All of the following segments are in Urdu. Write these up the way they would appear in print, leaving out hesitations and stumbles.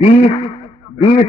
20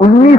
19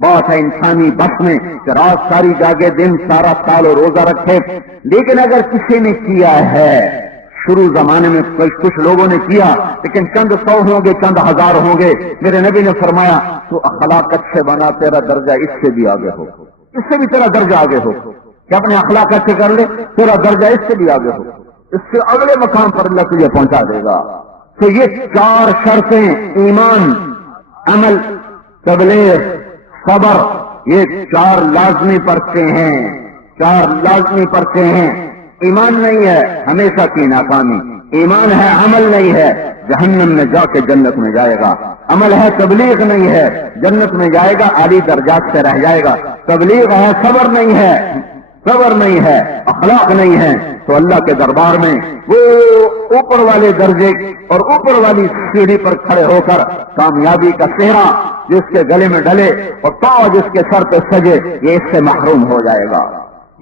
بات ہے انسانی بس میں کہ رات ساری جاگے دن سارا سال اور روزہ رکھے، لیکن اگر کسی نے کیا ہے، شروع زمانے میں کچھ لوگوں نے کیا، لیکن چند سو ہوں گے، چند ہزار ہوں گے، میرے نبی نے فرمایا تو اخلاق اچھے بنا، تیرا درجہ اس سے بھی آگے ہو، اس سے بھی تیرا درجہ آگے ہو، کہ اپنے اخلاق اچھے کر لے، تیرا درجہ اس سے بھی آگے ہو، اس سے اگلے مقام پر اللہ تجھے پہنچا دے گا۔ تو یہ 4 شرطیں، ایمان، عمل، تبلیغ، صبر، یہ 4 لازمی پرچے ہیں، 4 لازمی پرچے ہیں۔ ایمان نہیں ہے ہمیشہ کی ناکامی، ایمان ہے عمل نہیں ہے جہنم میں جا کے جنت میں جائے گا، عمل ہے تبلیغ نہیں ہے جنت میں جائے گا، اعلی درجات سے رہ جائے گا، تبلیغ ہے صبر نہیں ہے، صبر نہیں ہے، اخلاق نہیں ہے، تو اللہ کے دربار میں وہ اوپر والے درجے اور اوپر والی سیڑھی پر کھڑے ہو کر کامیابی کا صحرا جس کے گلے میں ڈلے اور تاج جس کے سر پہ سجے، یہ اس سے محروم ہو جائے گا۔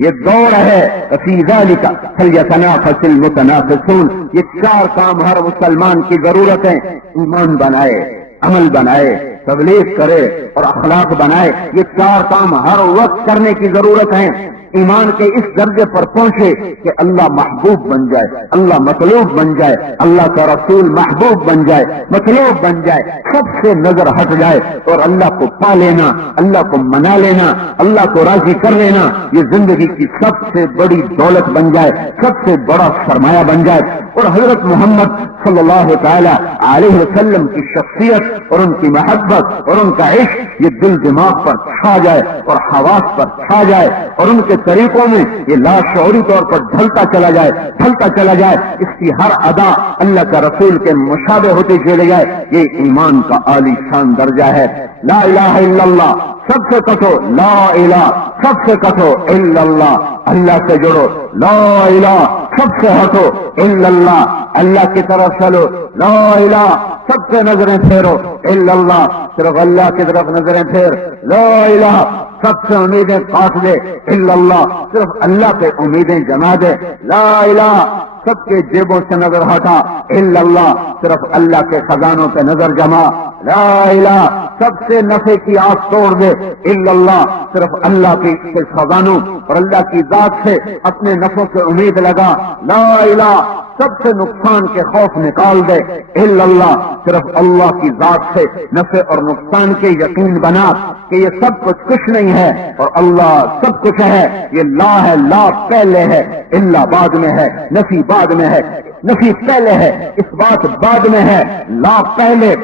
یہ دور ہے فی ذالک فلیتنافس المتنافسون، یہ 4 کام ہر مسلمان کی ضرورت ہے، ایمان بنائے، عمل بنائے، تبلیغ کرے اور اخلاق بنائے، یہ 4 کام ہر وقت کرنے کی ضرورت ہے۔ ایمان کے اس درجے پر پہنچے کہ اللہ محبوب بن جائے، اللہ مطلوب بن جائے، اللہ کا رسول محبوب بن جائے، مطلوب بن جائے، سب سے نظر ہٹ جائے اور اللہ کو پا لینا، اللہ کو منا لینا، اللہ کو راضی کر لینا، یہ زندگی کی سب سے بڑی دولت بن جائے، سب سے بڑا سرمایہ بن جائے۔ اور حضرت محمد صلی اللہ تعالی علیہ وسلم کی شخصیت اور ان کی محبت اور ان کا عشق یہ دل دماغ پر چھا جائے اور حواس پر چھا جائے اور ان کے طریقوں میں یہ لاشعوری طور پر ڈھلتا چلا جائے، ڈھلتا چلا جائے، اس کی ہر ادا اللہ کا رسول کے مشابہ ہوتے چلے جائے، یہ ایمان کا عالی شان درجہ ہے۔ لا الہ الا اللہ، سب سے کٹو، لا الہ، سب سے کٹو، الا اللہ، اللہ سے جڑو، لا الہ، سب سے ہٹو، الا اللہ، اللہ کی طرف چلو، لا الہ، سب سے نظریں پھیرو، الا اللہ، صرف اللہ کی طرف نظریں پھیر، لا الہ، سب سے امیدیں کاٹ دے، الا اللہ، صرف اللہ پہ امیدیں جما دے، لا الہ، سب کے جیبوں سے نظر ہٹا، الا اللہ، صرف اللہ کے خزانوں پہ نظر جما، لا الہ، سب سے نفع کی آس توڑ دے، الا اللہ، صرف اللہ کے خزانوں اور اللہ کی ذات سے اپنے نفعوں سے امید لگا، لا الہ، سب سے نقصان کے خوف نکال دے، الا اللہ، صرف اللہ کی ذات سے نفع اور نقصان کے یقین بنا کہ یہ سب کچھ نہیں ہے اور اللہ سب کچھ ہے، یہ لا ہے، لا پہلے ہے، الا بعد میں ہے، نفی بعد میں ہے، نفی پہلے ہے، اس بات بعد میں ہے، لا پہلے،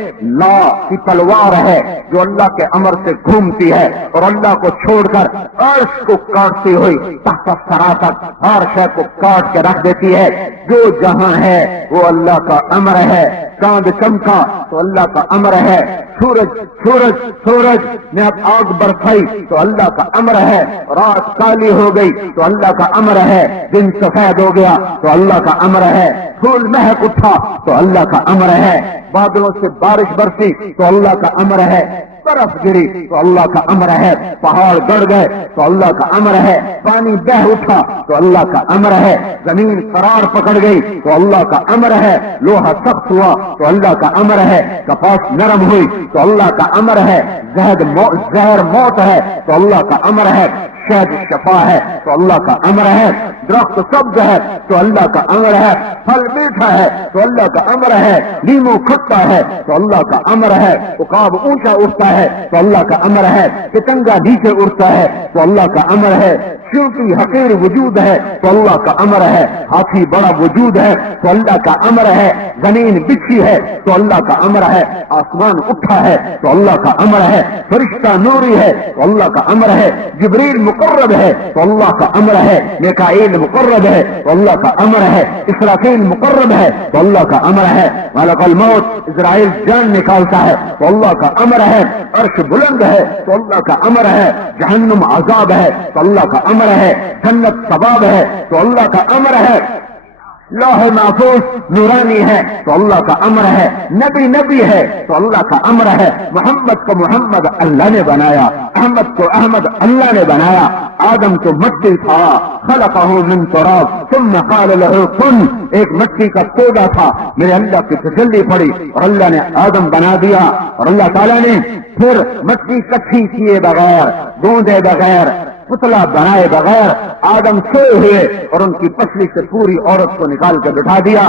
لا کی تلوار ہے جو اللہ کے امر سے گھومتی ہے اور اللہ کو چھوڑ کر عرش کو کاٹتی ہوئی تحت الثری تک ہر شے کو کاٹ کے رکھ دیتی ہے، جو جہاں ہے وہ اللہ کا امر ہے، چاند چمکا تو اللہ کا امر ہے، سورج نے اب آگ برفائی تو اللہ کا امر ہے، رات کالی ہو گئی تو اللہ کا امر ہے، دن سفید ہو گیا تو اللہ کا امر ہے، پھول مہک اٹھا تو اللہ کا امر ہے، بادلوں سے بارش برسی تو اللہ کا امر ہے، برف گری تو اللہ کا امر ہے، پہاڑ گڑ گئے تو اللہ کا امر ہے، پانی بہ اٹھا تو اللہ کا امر ہے، زمین قرار پکڑ گئی تو اللہ کا امر ہے، لوہا سخت ہوا تو اللہ کا امر ہے، کپاس نرم ہوئی تو اللہ کا امر ہے، زہر موت ہے تو اللہ کا امر ہے، شہد شفا ہے تو اللہ کا امر ہے، درخت سبز ہے تو اللہ کا امر ہے، پھل میٹھا ہے تو اللہ کا امر ہے، لیمو کھٹا ہے تو اللہ کا امر ہے، عقاب اونچا اٹھتا ہے تو اللہ کا امر ہے، پتنگا نیچے اٹھتا ہے تو اللہ کا امر ہے، چونٹی حقیر وجود ہے تو اللہ کا امر ہے، ہاتھی بڑا وجود ہے تو اللہ کا امر ہے، زمین بچھی ہے تو اللہ کا امر ہے، آسمان اٹھا ہے تو اللہ کا امر ہے، فرشتہ نوری ہے تو اللہ کا امر ہے، جبریل مقرب ہے تو اللہ کا امر ہے، میکائیل مقرب ہے تو اللہ کا امر ہے، اسرافیل مقرب ہے تو اللہ کا امر ہے، ملک الموت اسرائیل جان نکالتا ہے تو اللہ کا امر ہے، عرش بلند ہے تو اللہ کا امر ہے، جہنم عذاب ہے تو اللہ کا امر ہے، جنت ثواب ہے تو اللہ کا امر ہے، لوح محفوظ نورانی ہے تو اللہ کا امر ہے، نبی نبی ہے تو اللہ کا امر ہے، محمد کو محمد اللہ نے بنایا، احمد کو احمد اللہ نے بنایا، آدم کو مٹی تھا، خلقہ من تراب ثم قال له کن، ایک مٹی کا پودا تھا، میرے اللہ کی تجلی پڑی اور اللہ نے آدم بنا دیا، اور اللہ تعالیٰ نے پھر مٹی کٹھی کیے بغیر، گوندے بغیر، پتلا بنائے بغیر آدم سوئے ہوئے اور ان کی پسلی سے پوری عورت کو نکال کے بٹھا دیا۔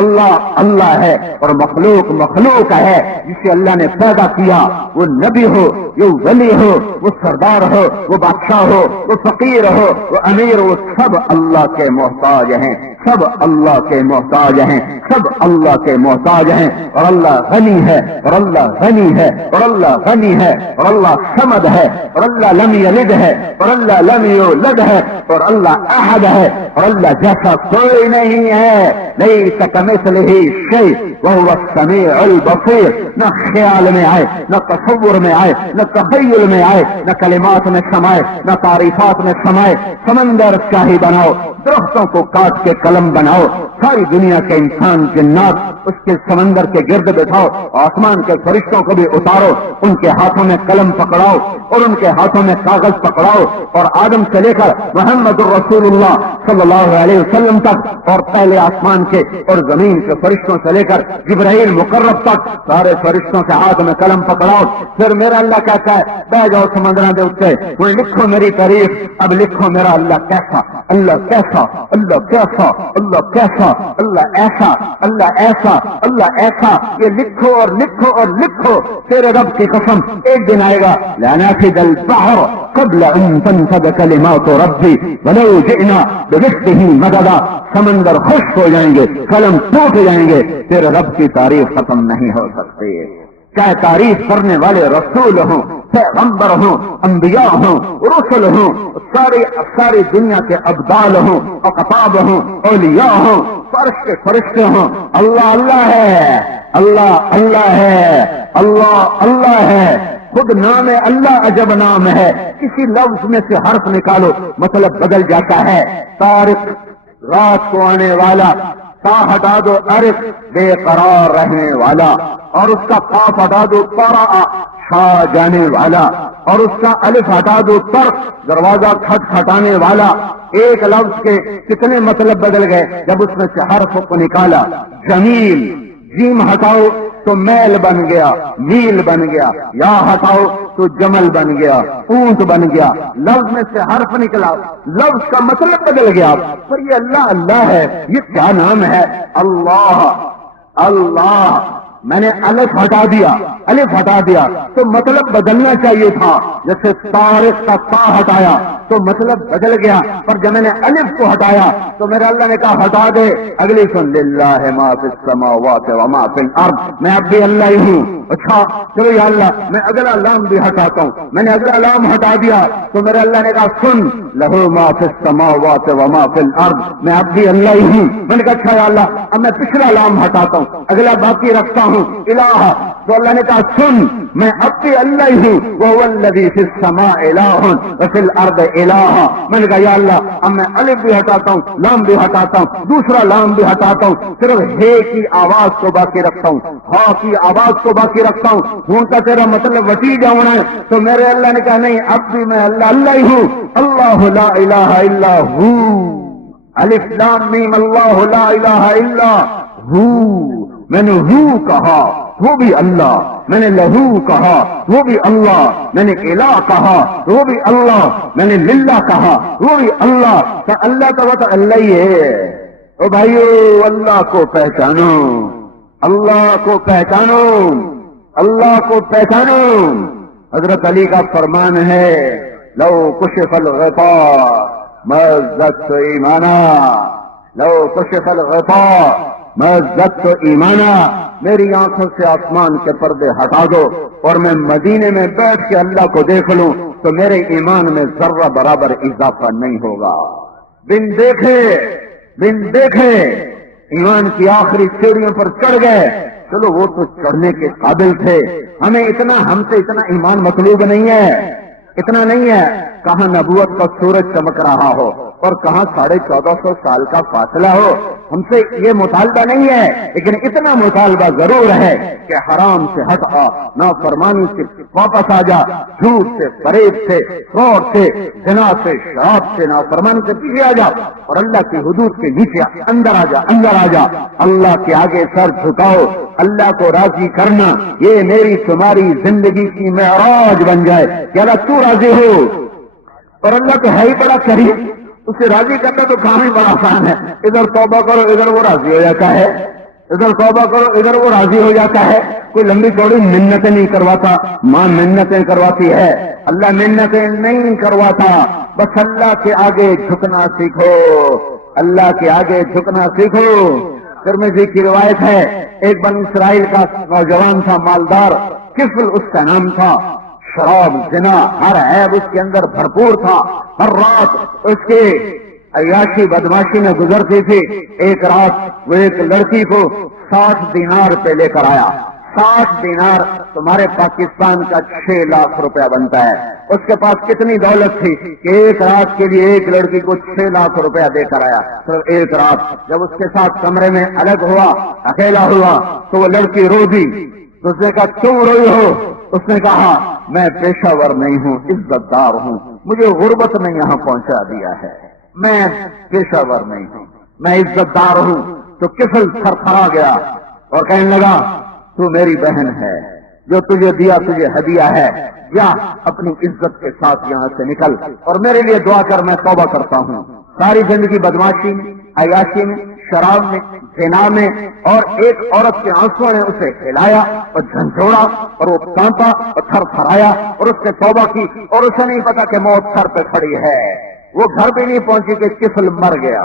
اللہ اللہ ہے اور مخلوق مخلوق ہے، جسے اللہ نے پیدا کیا، وہ نبی ہو، وہ ولی ہو، وہ سردار ہو، وہ بادشاہ ہو، وہ فقیر ہو، وہ امیر ہو، سب اللہ کے محتاج ہیں، سب اللہ کے محتاج ہیں، سب اللہ کے محتاج ہیں، اور اللہ غنی ہے، اور اللہ غنی ہے، اور اللہ غنی ہے، اور اللہ صمد ہے، اور اللہ لم یلد ہے، اور اللہ لم یولد ہے، اور اللہ احد ہے، اور اللہ جیسا کوئی نہیں ہے، لیس کمثلہ شیء وہو السمیع البصیر۔ نہ خیال میں آئے، نہ تصور میں آئے، نہ تخیل میں آئے، نہ کلمات میں سمائے، نہ تعریفات میں سمائے۔ سمندر شاہی بناؤ، درختوں کو کاٹ کے قلم بناؤ، ساری دنیا کے انسان جنات اس کے سمندر کے گرد بٹھاؤ، آسمان کے فرشتوں کو بھی اتارو، ان کے ہاتھوں میں قلم پکڑاؤ اور ان کے ہاتھوں میں کاغذ پکڑاؤ، اور آدم سے لے کر محمد الرسول اللہ صلی اللہ علیہ وسلم تک، اور پہلے آسمان کے اور زمین کے فرشتوں سے لے کر جبرائیل مقرب تک، سارے فرشتوں کے ہاتھ میں قلم پکڑاؤ۔ پھر میرا اللہ کہتا ہے بہ جاؤ سمندراں دے اوتے، ہن لکھو میری تعریف، اب لکھو میرا اللہ کیسا، اللہ کیسا، اللہ کیسا، اللہ کیسا، اللہ ایسا، اللہ ایسا، اللہ ایسا، یہ لکھو اور لکھو اور لکھو۔ تیرے رب کی قسم ایک دن آئے گا لنفد البحر قبل ان تنفد کلمات ربی ولو جئنا بمثلہ مددا، سمندر خشک ہو جائیں گے، قلم ٹوٹ جائیں گے، تیرے رب کی تعریف ختم نہیں ہو سکتی، چاہے تعریف کرنے والے رسول ہوں، پیغمبر ہوں، انبیاء ہوں، رسل ہوں، ساری دنیا کے ابدال ہوں، اقطاب ہوں، اولیاء ہوں، فرش کے فرشتے ہوں، اللہ اللہ ہے، اللہ اللہ ہے، اللہ اللہ ہے۔ خود نام اللہ عجب نام ہے، کسی لفظ میں سے حرف نکالو مطلب بدل جاتا ہے۔ طارق رات کو آنے والا، تا ہٹا دو عرف بے قرار رہنے والا، اور اس کا قاف ہٹا دو قرأ چھا جانے والا، اور اس کا الف ہٹا دو طرف دروازہ کھٹ کھٹانے والا۔ ایک لفظ کے کتنے مطلب بدل گئے جب اس میں سے حرف کو نکالا۔ جمیل، جیم ہٹاؤ تو میل بن گیا، میل بن گیا، یا ہٹاؤ تو جمل بن گیا، اونٹ بن گیا۔ لفظ میں سے حرف نکلا، لفظ کا مطلب بدل گیا، پر یہ اللہ اللہ ہے، یہ کیا نام ہے؟ اللہ اللہ۔ میں نے الف ہٹا دیا، الف ہٹا دیا تو مطلب بدلنا چاہیے تھا، جیسے طارق کا تا ہٹایا تو مطلب بدل گیا، پر جب میں نے الف کو ہٹایا تو میرے اللہ نے کہا ہٹا دے اگلی سن، للہ ما فی السماوات وما فی الارض، میں اب بھی اللہ ہی ہوں۔ اچھا چلو یا اللہ میں اگلا لام بھی ہٹاتا ہوں، میں نے اگلا لام ہٹا دیا تو میرے اللہ نے کہا سن، لہو ما فی السماوات وما فی الارض، میں اب بھی اللہ ہی ہوں۔ میں نے کہا اچھا یا اللہ اب میں پچھلا لام ہٹاتا ہوں، اگلا باقی رکھتا ہوں الہ، تو اللہ نے کہا سن، میں اب بھی اللہ ہی ہوں، وہو الذی فی السماء الہ وفی الارض الہ۔ میں نے کہا یا اللہ اب میں الف بھی ہٹاتا ہوں، لام بھی ہٹاتا ہوں، دوسرا لام بھی ہٹاتا ہوں، صرف ہے کی آواز کو باقی رکھتا ہوں، ہا کی آواز کو باقی رکھتا ہوں، ہوں کا تیرا مطلب وسیع ہونا ہے۔ تو میرے اللہ نے کہا نہیں اب بھی میں اللہ اللہ ہی ہوں، اللہ لا الہ الا ہو، الف لام میم، اللہ لا الہ الا ہو۔ میں نے ہو کہا وہ بھی اللہ، میں نے لہو کہا وہ بھی اللہ، میں نے الہ کہا وہ بھی اللہ، میں نے للہ کہا وہ بھی اللہ، تو اللہ کا وہ تو اللہ ہی ہے۔ او بھائیو اللہ کو پہچانو، اللہ کو پہچانو، اللہ کو پہچانو۔ حضرت علی کا فرمان ہے لو کشف الغطاء ما زدت ایمانا، لو کشف الغطاء میں زدت ایمانا، میری آنکھوں سے آسمان کے پردے ہٹا دو اور میں مدینے میں بیٹھ کے اللہ کو دیکھ لوں تو میرے ایمان میں ذرہ برابر اضافہ نہیں ہوگا۔ بن دیکھے ایمان کی آخری سیڑھیوں پر چڑھ گئے، چلو وہ تو چڑھنے کے قابل تھے، ہم سے اتنا ایمان مطلوب نہیں ہے، اتنا نہیں ہے۔ کہاں نبوت کا سورج چمک رہا ہو اور کہاں 1450 سال کا فاصلہ ہو، ہم سے یہ مطالبہ نہیں ہے، لیکن اتنا مطالبہ ضرور ہے کہ حرام سے ہٹ آ، نافرمانی سے واپس آ جا، جھوٹ سے، فریب سے، فراڈ سے، زنا سے، شراب سے، نافرمانی سے پیچھے آ جا اور اللہ کی حدود کے نیچے اندر آ جا، اندر آ جا۔ اللہ کے آگے سر جھکاؤ، اللہ کو راضی کرنا یہ میری تمہاری زندگی کی معراج بن جائے کہ اللہ تو راضی ہو۔ اور اللہ تو ہے ہی بڑا کریم، اسے راضی کرنا تو کام ہی بڑا آسان ہے۔ ادھر توبہ کرو ادھر وہ راضی ہو جاتا ہے، ادھر توبہ کرو ادھر وہ راضی ہو جاتا ہے۔ کوئی لمبی چوڑی منتیں نہیں کرواتا، ماں منتیں کرواتی ہے، اللہ منتیں نہیں کرواتا۔ بس اللہ کے آگے جھکنا سیکھو، اللہ کے آگے جھکنا سیکھو۔ ترمذی کی روایت ہے، ایک بنی اسرائیل کا نوجوان تھا، مالدار، کفل اس کا نام تھا، شراب، زنا، ہر عیب اس کے اندر بھرپور تھا۔ ہر رات اس کے عیاشی بدماشی میں گزرتی تھی۔ ایک رات وہ ایک لڑکی کو 60 دینار پہ لے کر آیا۔ 60 دینار تمہارے پاکستان کا 6 لاکھ روپیہ بنتا ہے۔ اس کے پاس کتنی دولت تھی کہ ایک رات کے لیے ایک لڑکی کو 6 لاکھ روپیہ دے کر آیا، صرف ایک رات۔ جب اس کے ساتھ کمرے میں الگ ہوا، اکیلا ہوا، تو وہ لڑکی رو دی۔ اس نے کہا کیوں روئی ہو؟ اس نے کہا میں پیشہ ور نہیں ہوں، عزت دار ہوں، مجھے غربت نے یہاں پہنچا دیا ہے، میں پیشہ ور نہیں ہوں، میں عزت دار ہوں۔ تو کفل تھر تھرا گیا اور کہنے لگا تو میری بہن ہے، جو تجھے دیا تجھے ہدیہ ہے، یا اپنی عزت کے ساتھ یہاں سے نکل اور میرے لیے دعا کر، میں توبہ کرتا ہوں۔ ساری زندگی بدماشی میں، عیاشی میں، شراب میں، زنا میں، اور ایک عورت کے آنسوں نے اسے ہلایا اور جھنجھوڑا اور وہ کانپا اور تھر تھرایا اور اس نے توبہ کی اور اسے نہیں پتا کہ موت سر پہ کھڑی ہے۔ وہ گھر بھی نہیں پہنچی کہ کفل مر گیا۔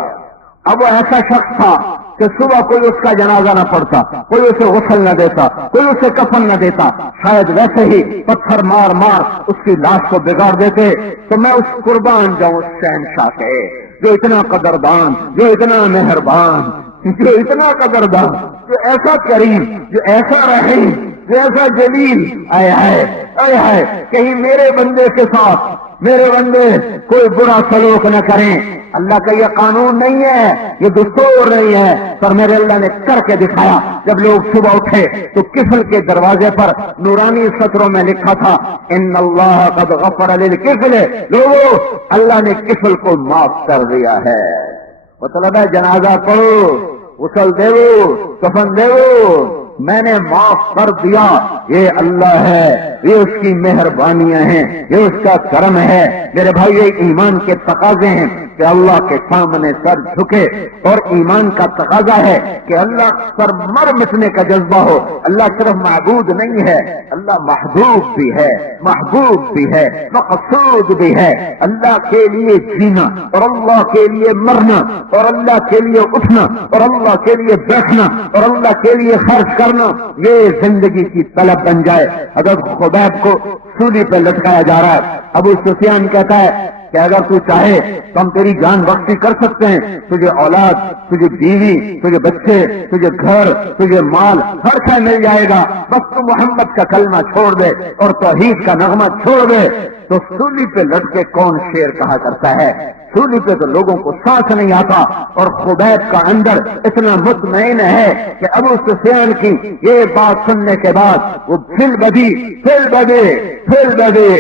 اب وہ ایسا شخص تھا کہ صبح کوئی اس کا جنازہ نہ پڑتا، کوئی اسے غسل نہ دیتا، کوئی اسے کفن نہ دیتا، شاید ویسے ہی پتھر مار مار اس کی لاش کو بگاڑ دیتے۔ تو میں اس قربان جاؤں اس شہنشاہ کے، جو اتنا قدردان، جو اتنا مہربان، جو اتنا قدردان، جو ایسا کریم، جو ایسا رحیم، جو ایسا جلیل۔ آئے ہائے آئے ہائے، کہیں میرے بندے کے ساتھ میرے بندے کوئی برا سلوک نہ کریں۔ اللہ کا یہ قانون نہیں ہے، یہ دستور نہیں ہے، پر میرے اللہ نے کر کے دکھایا۔ جب لوگ صبح اٹھے تو کفل کے دروازے پر نورانی سطروں میں لکھا تھا ان اللہ قد غفر للکفل، لوگوں اللہ نے کفل کو معاف کر دیا ہے۔ مطلب ہے جنازہ پڑھو، غسل دو، کفن دو، میں نے معاف کر دیا۔ یہ اللہ ہے، یہ اس کی مہربانیاں ہیں، یہ اس کا کرم ہے۔ میرے بھائی یہ ایمان کے تقاضے ہیں کہ اللہ کے سامنے سر جھکے، اور ایمان کا تقاضا ہے کہ اللہ پر مر مٹنے کا جذبہ ہو۔ اللہ صرف معبود نہیں ہے، اللہ محبوب بھی ہے، محبوب بھی ہے، مقصود بھی ہے۔ اللہ کے لیے جینا اور اللہ کے لیے مرنا اور اللہ کے لیے اٹھنا اور اللہ کے لیے بیٹھنا اور اللہ کے لیے خرچ کرنا، یہ زندگی کی طلب بن جائے۔ حضرت خبیب کو سولی پہ لٹکایا جا رہا ہے۔ ابو سفیان کہتا ہے کہ اگر تو چاہے تو ہم تیری جان بخشی کر سکتے ہیں، تجھے اولاد، تجھے بیوی، تجھے بچے، تجھے گھر، تجھے مال، ہر شے مل جائے گا، بس تو محمد کا کلمہ چھوڑ دے اور توحید کا نغمہ چھوڑ دے۔ تو سولی پہ لٹ کے کون شیر کہا کرتا ہے؟ سولی پہ تو لوگوں کو سانس نہیں آتا، اور خبیب کا اندر اتنا مطمئن ہے کہ ابو سفیان کی یہ بات سننے کے بعد وہ پھل بدے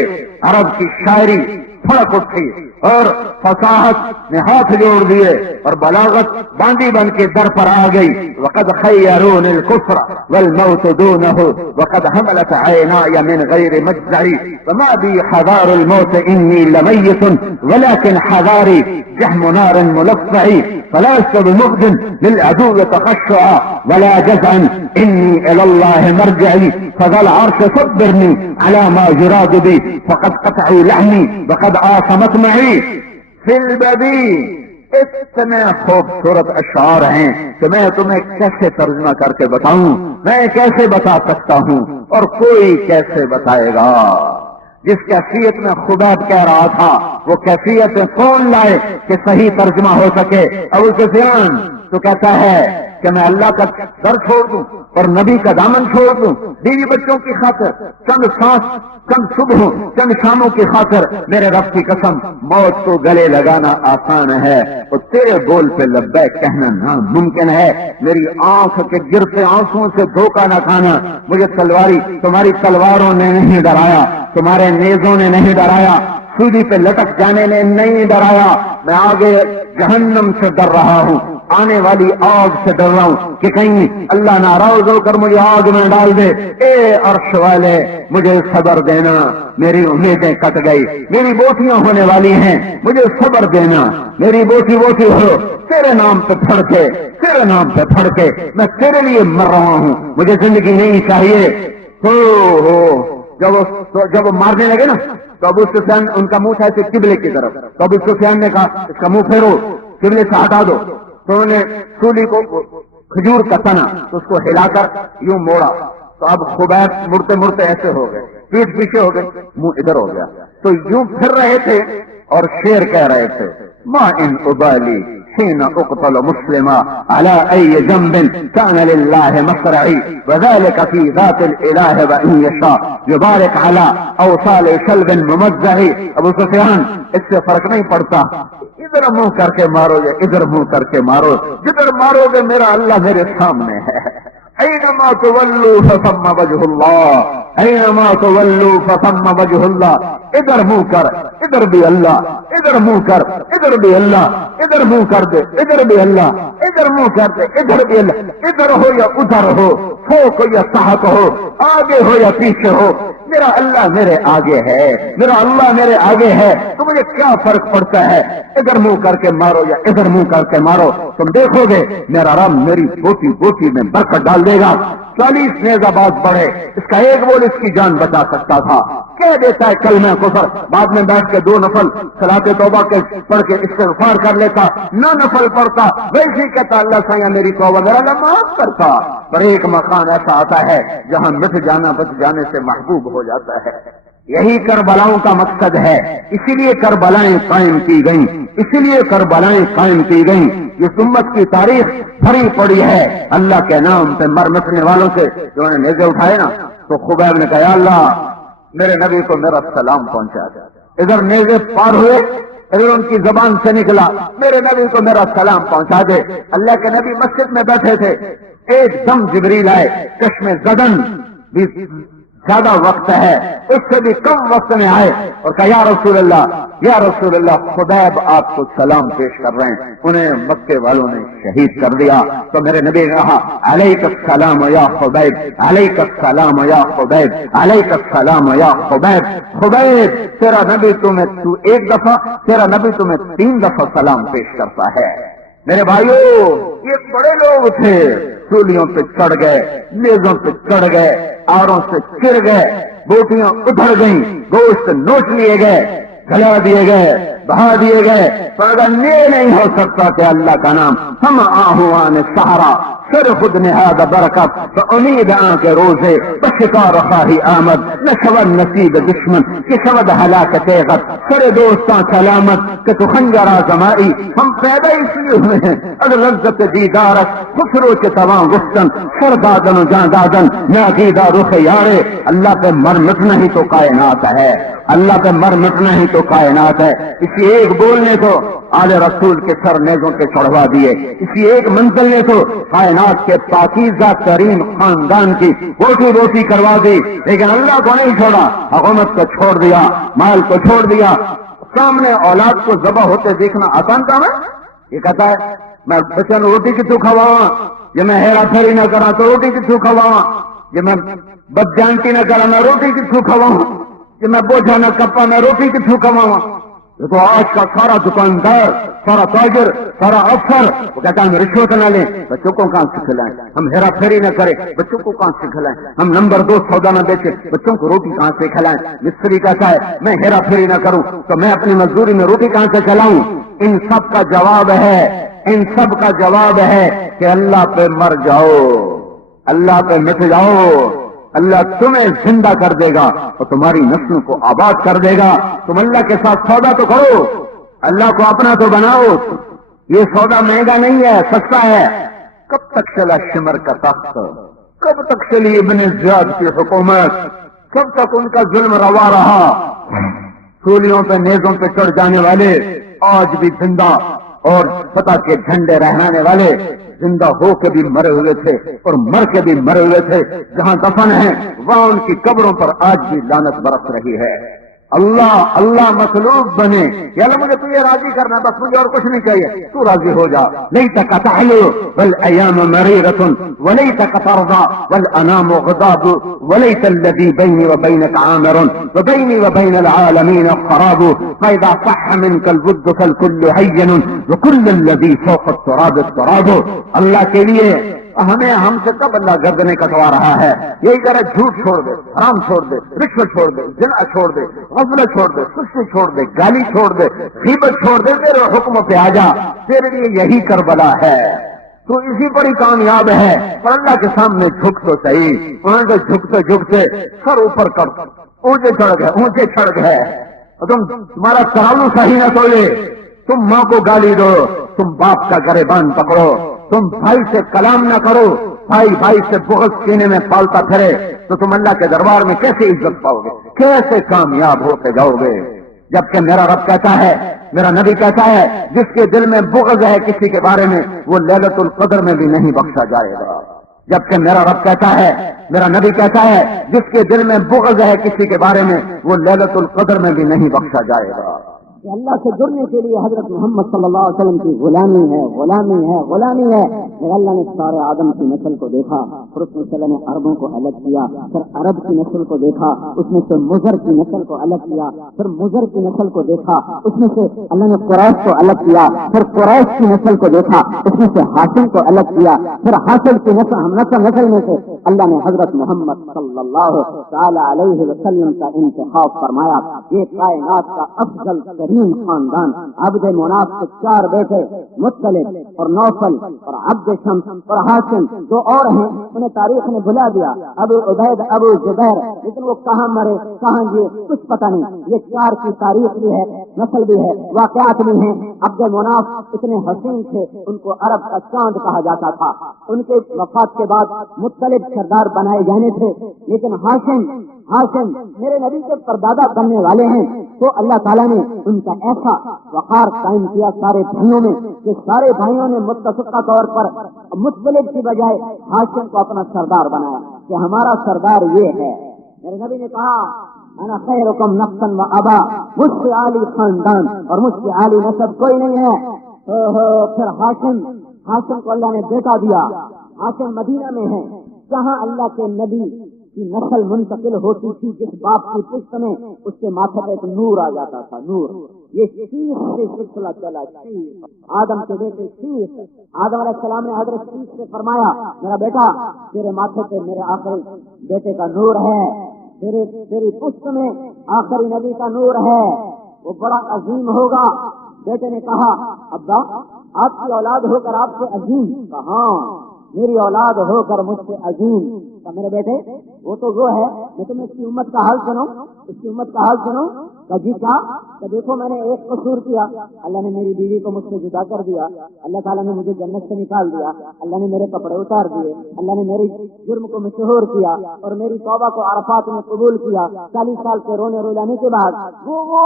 عرب کی شاعری پھڑک اٹھی اور فصاحت نے ہاتھ جوڑ دیے اور بلاغت باندی بن کے در پر آ گئی۔ وقد خیرون الكفر والموت دونه وقد حملت عینای من غیر مجزعی وما بی حذار الموت انی لمیت ولكن حذاری جحم نار ملفعی فلا اشرب مغد للعدو تخشعا ولا جزعا انی الى اللہ مرجعی فذا العرش صبرنی على ما يراد بی فقد قطعوا لحمی وقد آثمت معی فی البدی۔ اتنے خوبصورت اشعار ہیں کہ میں تمہیں کیسے ترجمہ کر کے بتاؤں، میں کیسے بتا سکتا ہوں اور کوئی کیسے بتائے گا؟ جس کیفیت میں خبیب کہہ رہا تھا وہ کیفیت کون لائے کہ صحیح ترجمہ ہو سکے؟ ابو سفیان تو کہتا ہے کہ میں اللہ کا در چھوڑ دوں اور نبی کا دامن چھوڑ دوں؟ بیوی بچوں کی خاطر چند سانس، چند صبحوں، چند شاموں کی خاطر؟ میرے رب کی قسم، موت کو گلے لگانا آسان ہے اور تیرے بول پہ لبیک کہنا ناممکن ہے۔ میری آنکھ کے گرتے آنسوں سے دھوکہ نہ کھانا۔ مجھے تمہاری تلواروں نے نہیں ڈرایا، تمہارے نیزوں نے نہیں ڈرایا، سولی پہ لٹک جانے نے نہیں ڈرایا۔ میں آگے جہنم سے ڈر رہا ہوں، آنے والی آگ سے ڈر رہا ہوں کہ کہیں اللہ ناراض ہو کر مجھے آگ میں ڈال دے۔ اے عرش والے، مجھے صبر دینا، میری امیدیں کٹ گئی، میری بوٹیاں ہونے والی ہیں، مجھے صبر دینا۔ میری بوٹی ہو، تیرے نام پہ پھڑ کے، تیرے نام پہ پھڑ کے میں تیرے لیے مر رہا ہوں، مجھے زندگی نہیں چاہیے۔ جب وہ مارنے لگے نا تو ابو سفیان ان کا منہ تھا ایسے قبلے کی طرف، تو ابو سفیان نے کہا اس کا منہ پھیرو، قبلے سے ہٹا دو۔ تو انہوں نے سولی کو کھجور کا تنا تو اس کو ہلا کر یوں موڑا، تو اب خبیب مڑتے مڑتے ایسے ہو گئے، پیٹ پیچھے ہو گئے، منہ ادھر ہو گیا، تو یوں پھر رہے تھے اور شعر کہہ رہے تھے ما ان ابالی حين اقتل مسلما على اي جنب كان لله مصرعي وذلك في ذات الاله وان يشاء يبارك على اوصال شلب ممزع۔ ابو سفیان اس سے فرق نہیں پڑتا، ادھر منہ کر کے مارو یا ادھر منہ کر کے مارو، جدھر مارو گے میرا اللہ میرے سامنے ہے۔ اینما تولوا فثم وجه اللہ، اینما تولوا فثم وجه اللہ۔ ادھر منہ کر، ادھر بھی اللہ، ادھر منہ کر، ادھر بھی اللہ، ادھر منہ کر دے، ادھر بھی اللہ، ادھر منہ کر دے، ادھر بھی اللہ۔ ادھر ہو یا ادھر ہو، فوق ہو یا تحت ہو، آگے ہو یا پیچھے ہو، میرا اللہ میرے آگے ہے، میرا اللہ میرے آگے ہے، تو مجھے کیا فرق پڑتا ہے ادھر منہ کر کے مارو یا ادھر منہ کر کے مارو؟ تم دیکھو گے میرا رب میری بوٹی بوٹی میں برکت ڈال دے گا۔ 40 نیزہ باز بڑھے، اس کا ایک بول اس کی جان بچا سکتا تھا، کہہ دیتا ہے کلمہ کفر، بعد میں بیٹھ کے 2 نفل صلاۃ توبہ کے پڑھ کے استغفار کر لیتا، نہ نفل پڑھتا، ویسے ہی کہتا اللہ سایہ میری توبہ، میرا اللہ معاف کرتا۔ پر ایک مکان ایسا آتا ہے جہاں مٹ جانا بچ جانے سے محبوب ہو جاتا ہے۔ یہی کربلاؤں کا مقصد ہے، اسی لیے کربلائیں قائم کی گئیں، اسی لیے کربلائیں قائم کی گئیں۔ اس امت کی تاریخ بھری پڑی ہے اللہ کے نام پہ مر مٹنے والوں سے۔ جو انہوں نے نیزے اٹھائے نا تو خبیب نے کہا یا اللہ میرے نبی کو میرا سلام پہنچا دے۔ ادھر نیزے پار ہوئے، ادھر ان کی زبان سے نکلا میرے نبی کو میرا سلام پہنچا دے۔ اللہ کے نبی مسجد میں بیٹھے تھے، ایک دم جبریل آئے، چشم زدن بھی زیادہ وقت ہے اس سے بھی کم وقت میں آئے اور کہا یا رسول اللہ، یا رسول اللہ، خبیب آپ کو سلام پیش کر رہے ہیں، انہیں مکے والوں نے شہید کر دیا۔ تو میرے نبی نے کہا علیک السلام یا خبیب، علیک السلام یا خبیب، علیک السلام یا خبیب۔ خبیب تیرا نبی تمہیں تو ایک دفعہ، تیرا نبی تمہیں 3 دفعہ سلام پیش کرتا ہے۔ میرے بھائیو یہ بڑے لوگ تھے، سولیوں پہ چڑھ گئے، نیزوں پہ چڑھ گئے، آروں سے چر گئے، بوٹیاں ادھر گئیں، گوشت نوچ لیے گئے، جلا دیے گئے، بہا دیے گئے، پر اگر یہ نہیں ہو سکتا کہ اللہ کا نام ہم آہوان سہارا سر خود نہاد برکت تو امید آن کے روزے بشکار خواہی آمد نہ شود نصیب دشمن کہ شود ہلاکت غد سر دوستاں سلامت کہ تو خنجر آزمائی۔ ہم پیدا اس لیے ہوئے ہیں اگر لذت دیدارت خسرو کے تواں گفتن سر دادن و جان دادن نہ دیدہ رخ یارے۔ اللہ پہ مر مٹنا ہی تو کائنات ہے، اللہ پہ مر مٹنا ہی تو کائنات ہے۔ اسی ایک بولنے کو آل رسول کے سر نیزوں کے چڑھوا دیے، اسی ایک منزل نے تو کائنات کے پاکیزہ ترین خاندان کی روٹی روٹی کروا دی، لیکن اللہ کو نہیں چھوڑا، حکومت کو چھوڑ دیا، مال کو چھوڑ دیا۔ سامنے اولاد کو ذبح ہوتے دیکھنا آسان کام ہے؟ یہ کہتا ہے میں بچوں کو روٹی کتوں کھواواں، یہ میں ہیرا پھیری نہ کرا تو روٹی کتوں کھواواں، یہ میں بدجانتی نہ کرا میں روٹی کتوں کھواواں، یہ میں بوجھا نہ کپا میں روٹی کتوں کھواواں۔ یہ تو آج کا سارا دکاندار، سارا تاجر، سارا افسر وہ کہتا ہے ہم رشوت نہ لیں، بچوں کو کہاں سے کھلائیں، ہم ہیرا پھیری نہ کریں، بچوں کو کہاں سے کھلائیں، ہم نمبر 2 سودا نہ بیچیں، بچوں کو روٹی کہاں سے کھلائیں۔ مستری کہتا ہے میں ہیرا پھیری نہ کروں تو میں اپنی مزدوری میں روٹی کہاں سے کھلاؤں۔ ان سب کا جواب ہے، ان سب کا جواب ہے کہ اللہ پہ مر جاؤ، اللہ پہ مٹ جاؤ، اللہ تمہیں زندہ کر دے گا اور تمہاری نسل کو آباد کر دے گا۔ تم اللہ کے ساتھ سودا تو کرو، اللہ کو اپنا تو بناؤ۔ یہ سودا مہنگا نہیں ہے، سستا ہے۔ کب تک چلا شمر کا تخت؟ کب تک چلی ابن زیاد کی حکومت؟ کب تک ان کا ظلم روا رہا؟ سولیوں پہ نیزوں پہ چڑھ جانے والے آج بھی زندہ، اور فتح کے جھنڈے رہنے والے زندہ ہو کے بھی مرے ہوئے تھے اور مر کے بھی مرے ہوئے تھے. جہاں دفن ہیں وہاں ان کی قبروں پر آج بھی لعنت برس رہی ہے. اللہ اللہ مطلوب بنے یا اللہ مجھے تجھے راضی کرنا، بس مجھے اور کچھ نہیں چاہیے، تو راضی ہو جا. لیتک تحلو والایام مریرۃ ولیتک ترضى والانام غضاب وليس الذي بيني وبينك عامر وبيني وبين العالمين خراب فاذا صح منك الود فالكل هين وكل الذي فوق التراب التراب. اللہ کے لیے ہمیں ہم سے کب اللہ گردنے کٹوا رہا ہے؟ یہی ذرا جھوٹ چھوڑ دے، حرام چھوڑ دے، رشوت چھوڑ دے، زنا چھوڑ دے، غفلت چھوڑ دے، سستی چھوڑ دے، گالی چھوڑ دے، غیبت چھوڑ دے، تیرے حکم پہ آ جا. تیرے لیے یہی کربلا ہے. تو اسی پر ہی کامیاب ہے. پر اللہ کے سامنے جھک تو صحیح. وہاں سے جھکتے جھکتے سر اوپر کر اونچے چڑھ گئے. تمہارا ترازو صحیح نہ تولے. تم ماں کو گالی دو، تم باپ کا گریبان پکڑو، تم بھائی سے کلام نہ کرو، بھائی سے بغض سینے میں پالتا پھرے، تو تم اللہ کے دربار میں کیسے عزت پاؤ گے؟ کیسے کامیاب ہوتے جاؤ گے؟ جبکہ میرا رب کہتا ہے، میرا نبی کہتا ہے، جس کے دل میں بغض ہے کسی کے بارے میں وہ لیلۃ القدر میں بھی نہیں بخشا جائے گا. جبکہ میرا رب کہتا ہے، میرا نبی کہتا ہے، جس کے دل میں بغض ہے کسی کے بارے میں وہ لیلۃ القدر میں بھی نہیں بخشا جائے گا. کہ اللہ سے جڑنے کے لیے حضرت محمد صلی اللہ علیہ وسلم کی غلامی ہے، غلامی ہے، غلامی ہے. پھر اللہ نے سارے آدم کی نسل کو دیکھا، پھر اس میں سے اللہ نے عربوں کو الگ کیا، پھر عرب کی نسل کو دیکھا، اس میں سے مضر کی نسل کو الگ کیا، پھر مضر کی نسل کو دیکھا، اس میں سے اللہ نے قریش کو الگ کیا، پھر قریش کی نسل کو دیکھا، اس میں سے ہاشم کو الگ کیا، پھر ہاشم کی نسل میں سے اللہ نے حضرت محمد صلی اللہ تعالی علیہ وسلم کا انتخاب فرمایا. یہ کائنات کا افضل ترین خاندان. عبد مناف کے 4 بیٹے مطلب اور نوفل اور عبد شمس اور ہاشم 2 اور ہیں، انہیں تاریخ نے بھلا دیا، ابو عبید، ابو زبیر، لیکن وہ کہاں مرے کہاں جیے کچھ پتہ نہیں. یہ 4 کی تاریخ بھی ہے، نسل بھی ہے، واقعات بھی ہیں. عبد مناف اتنے حسین تھے، ان کو عرب کا چاند کہا جاتا تھا. ان کے وفات کے بعد مختلف سردار بنائے جانے تھے، لیکن ہاشم میرے نبی کے پردادا بننے والے ہیں. تو اللہ تعالیٰ نے ان کا ایسا وقار قائم کیا سارے بھائیوں میں کہ سارے بھائیوں نے متفقہ طور پر مختلف کی بجائے ہاشم کو اپنا سردار بنایا کہ ہمارا سردار یہ ہے. میرے نبی نے کہا انا خیرکم نفسا و ابا، مجھ سے عالی خاندان اور مجھ سے عالی نسب کوئی نہیں ہے. پھر ہاشم کو اللہ نے بیٹا دیا. ہاشم مدینہ میں ہے جہاں اللہ کے نبی کی نسل منتقل ہوتی تھی. جس باپ کی پشت میں اس کے ماتھے پہ ایک نور آ جاتا تھا، نور. یہ شیخ سے سلسلہ چلا، شیخ آدم کے بیٹے شیخ. آدم علیہ السلام نے حضرت شیخ سے فرمایا میرا بیٹا تیرے ماتھے پہ میرے آخری بیٹے کا نور ہے، تیری پشت میں آخری نبی کا نور ہے، وہ بڑا عظیم ہوگا. بیٹے نے کہا ابا آپ کی اولاد ہو کر آپ سے عظیم؟ کہاں میری اولاد ہو کر مجھ سے عظیم. میرے بیٹے وہ تو وہ ہے، میں تمہیں اس کی امت کا حال سنوں، اس کی امت کا حال سنوں. جی کیا کہ دیکھو میں نے ایک قصور کیا، اللہ نے میری بیوی کو مجھ سے جدا کر دیا، اللہ تعالیٰ نے مجھے جنت سے نکال دیا، اللہ نے میرے کپڑے اتار دیے، اللہ نے میری جرم کو مشہور کیا اور میری توبہ کو عرفات میں قبول کیا. 40 سال کے رونے رولانے کے بعد وہ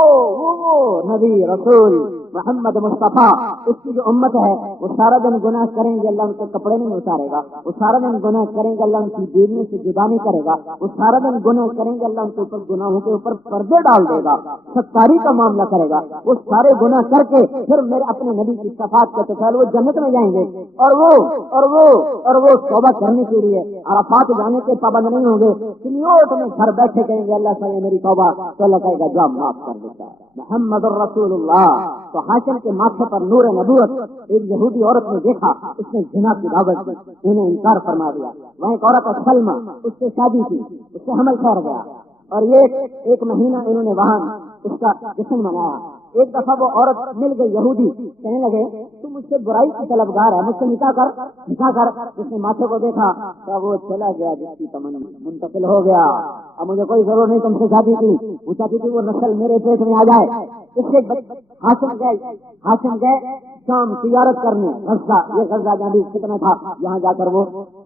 نبی رسول محمد مصطفیٰ اس کی جو امت ہے وہ سارا دن گناہ کریں گے، اللہ ان کے کپڑے نہیں اتارے گا. وہ سارا دن گناہ کریں گے، اللہ ان کی بیویوں سے جدا نہیں کرے گا. وہ سارا دن گناہ کریں گے، اللہ ان کے اوپر گناہوں کے اوپر پردے ڈال دے گا، ستاری کا معاملہ کرے گا. وہ سارے گناہ کر کے پھر میرے اپنے نبی کی شفاعت کے تحت وہ جنت میں جائیں گے. اور وہ توبہ کرنے کے لیے عرفات جانے کے پابند نہیں ہوں گے، سنیوٹ میں گھر بیٹھے کہیں گے اللہ تعالیٰ میری توبہ، تو اللہ کہے گا جا معاف کر دیتا ہے. محمد الرسول اللہ. تو ہاشم کے ماتھے پر نور نبوت. ایک یہودی عورت نے دیکھا، اس نے زنا کی دعوت کی، انہیں انکار فرما دیا. وہیں ایک عورت سلمہ، اس سے شادی کی، اس سے حمل ٹھہر گیا اور یہ 1 مہینہ انہوں نے وہاں اس کا جشن منایا. ایک دفعہ وہ عورت مل گئی یہودی، کہنے لگے تو مجھ سے برائی کی طلبگار ہے، مجھ سے نکاح کر۔ اس نے ماتھے کو دیکھا تو وہ چلا گیا جس کی تمنا منتقل ہو گیا، اب مجھے کوئی ضرورت نہیں تم سے شادی کی، وہ چاہتی تھی وہ نسل میرے پیٹ میں آ جائے۔ اس سے ہاشم گئے شام تجارت کرنے، غزہ، یہ غزہ جہاں بھی کتنا تھا، یہاں جا کر وہ